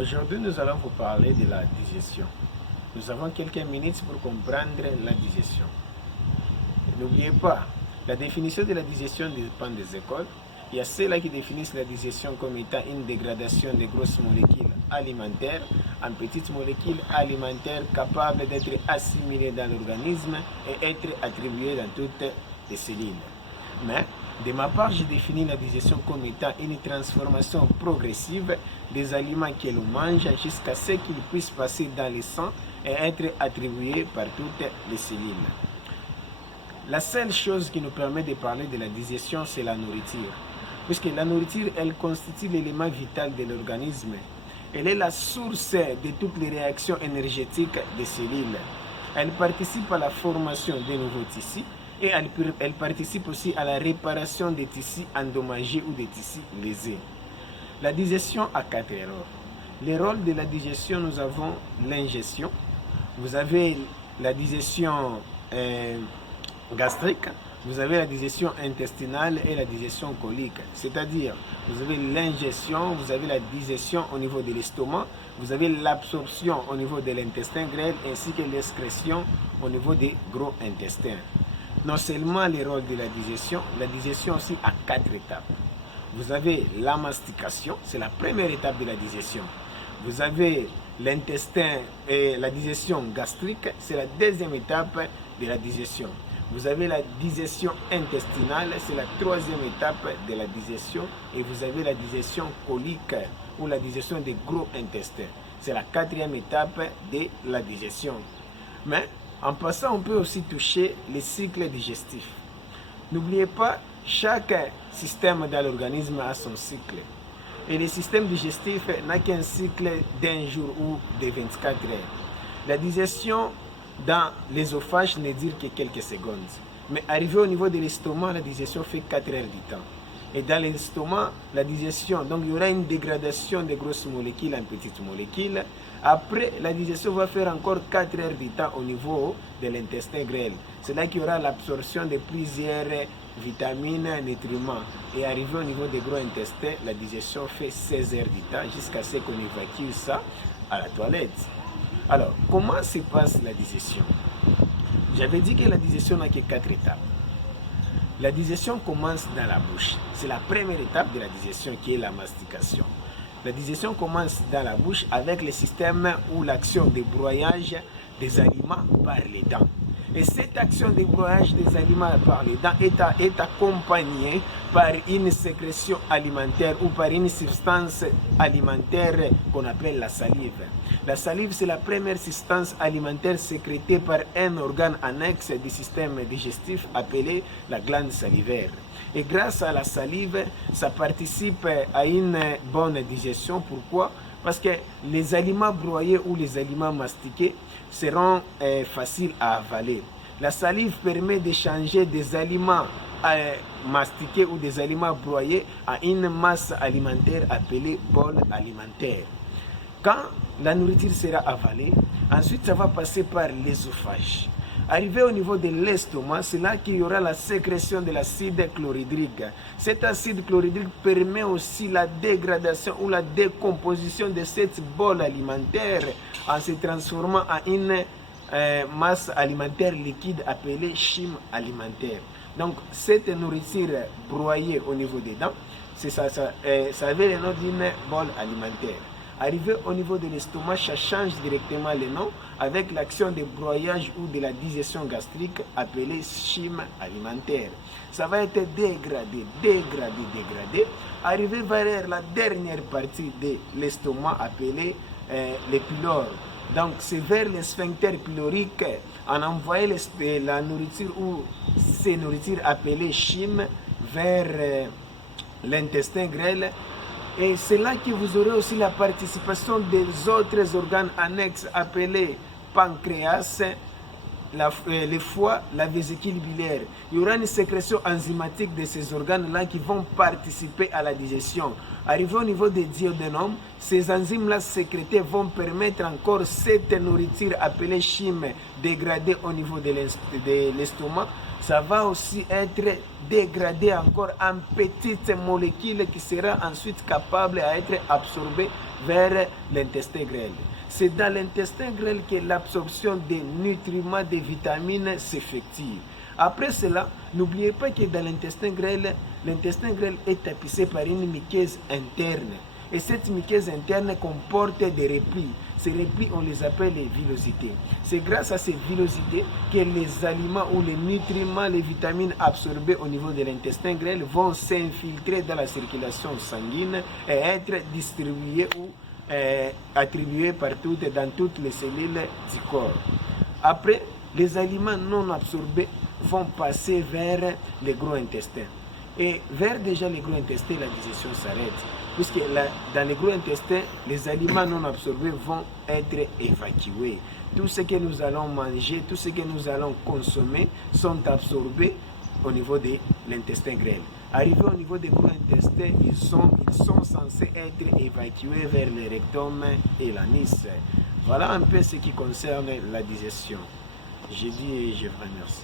Aujourd'hui, nous allons vous parler de la digestion. Nous avons quelques minutes pour comprendre la digestion. N'oubliez pas, la définition de la digestion dépend des écoles. Il y a ceux-là qui définissent la digestion comme étant une dégradation des grosses molécules alimentaires en petites molécules alimentaires capables d'être assimilées dans l'organisme et être attribuées dans toutes les cellules. Mais, de ma part, je définis la digestion comme étant une transformation progressive des aliments que l'on mange jusqu'à ce qu'ils puissent passer dans le sang et être attribués par toutes les cellules. La seule chose qui nous permet de parler de la digestion, c'est la nourriture. Puisque la nourriture, elle constitue l'élément vital de l'organisme. Elle est la source de toutes les réactions énergétiques des cellules. Elle participe à la formation de nouveaux tissus et elle participe aussi à la réparation des tissus endommagés ou des tissus lésés. La digestion a 4 rôles. Les rôles de la digestion, nous avons l'ingestion. Vous avez la digestion gastrique, vous avez la digestion intestinale et la digestion colique. C'est-à-dire, vous avez l'ingestion, vous avez la digestion au niveau de l'estomac, vous avez l'absorption au niveau de l'intestin grêle ainsi que l'excrétion au niveau des gros intestins. Non seulement les rôles de la digestion aussi a 4 étapes. Vous avez la mastication, c'est la première étape de la digestion. Vous avez l'intestin et la digestion gastrique, c'est la deuxième étape de la digestion. Vous avez la digestion intestinale, c'est la troisième étape de la digestion. Et vous avez la digestion colique ou la digestion des gros intestins. C'est la quatrième étape de la digestion. Mais en passant, on peut aussi toucher les cycles digestifs. N'oubliez pas, chaque système dans l'organisme a son cycle. Et le système digestif n'a qu'un cycle d'un jour ou de 24 heures. La digestion dans l'ésophage ne dure que quelques secondes. Mais arrivé au niveau de l'estomac, la digestion fait 4 heures du temps. Et dans l'estomac, la digestion, donc il y aura une dégradation des grosses molécules en petites molécules. Après, la digestion va faire encore 4 heures du temps au niveau de l'intestin grêle. C'est là qu'il y aura l'absorption de plusieurs vitamines, nutriments. Et arrivé au niveau des gros intestins, la digestion fait 16 heures du temps jusqu'à ce qu'on évacue ça à la toilette. Alors, comment se passe la digestion? J'avais dit que la digestion n'a que 4 étapes. La digestion commence dans la bouche. C'est la première étape de la digestion qui est la mastication. La digestion commence dans la bouche avec le système ou l'action de broyage des aliments par les dents. Et cette action de broyage des aliments par les dents est accompagnée par une sécrétion alimentaire ou par une substance alimentaire qu'on appelle la salive. La salive, c'est la première substance alimentaire sécrétée par un organe annexe du système digestif appelé la glande salivaire. Et grâce à la salive, ça participe à une bonne digestion. Pourquoi? Parce que les aliments broyés ou les aliments mastiqués seront faciles à avaler. La salive permet de changer des aliments mastiqués ou des aliments broyés à une masse alimentaire appelée bol alimentaire. Quand la nourriture sera avalée, ensuite ça va passer par l'ésophage. Arrivé au niveau de l'estomac, c'est là qu'il y aura la sécrétion de l'acide chlorhydrique. Cet acide chlorhydrique permet aussi la dégradation ou la décomposition de cette bol alimentaire en se transformant en une masse alimentaire liquide appelée chyme alimentaire. Donc cette nourriture broyée au niveau des dents, ça avait le nom d'une bol alimentaire. Arrivé au niveau de l'estomac, ça change directement le nom avec l'action de broyage ou de la digestion gastrique appelée chyme alimentaire. Ça va être dégradé. Arrivé vers la dernière partie de l'estomac appelée le pylore. Donc c'est vers le sphincter pylorique en envoyant la nourriture ou ces nourritures appelées chyme vers l'intestin grêle. Et c'est là que vous aurez aussi la participation des autres organes annexes appelés pancréas, le foie, la vésicule biliaire. Il y aura une sécrétion enzymatique de ces organes-là qui vont participer à la digestion. Arrivé au niveau des duodénum, ces enzymes-là sécrétées vont permettre encore cette nourriture appelée chyme dégradée au niveau de l'estomac. Ça va aussi être dégradé encore en petites molécules qui seront ensuite capables à être absorbées vers l'intestin grêle. C'est dans l'intestin grêle que l'absorption des nutriments, des vitamines s'effectue. Après cela, n'oubliez pas que dans l'intestin grêle est tapissé par une muqueuse interne. Et cette muqueuse interne comporte des replis. Ces replis, on les appelle les villosités. C'est grâce à ces villosités que les aliments ou les nutriments, les vitamines absorbées au niveau de l'intestin grêle vont s'infiltrer dans la circulation sanguine et être distribués ou attribués partout dans toutes les cellules du corps. Après, les aliments non absorbés vont passer vers le gros intestin. Et vers déjà le gros intestin, la digestion s'arrête. Puisque dans le gros intestin, les aliments non absorbés vont être évacués. Tout ce que nous allons manger, tout ce que nous allons consommer sont absorbés au niveau de l'intestin grêle. Arrivés au niveau des gros intestins, ils sont censés être évacués vers le rectum et l'anis. Voilà un peu ce qui concerne la digestion. Je dis et je vous remercie.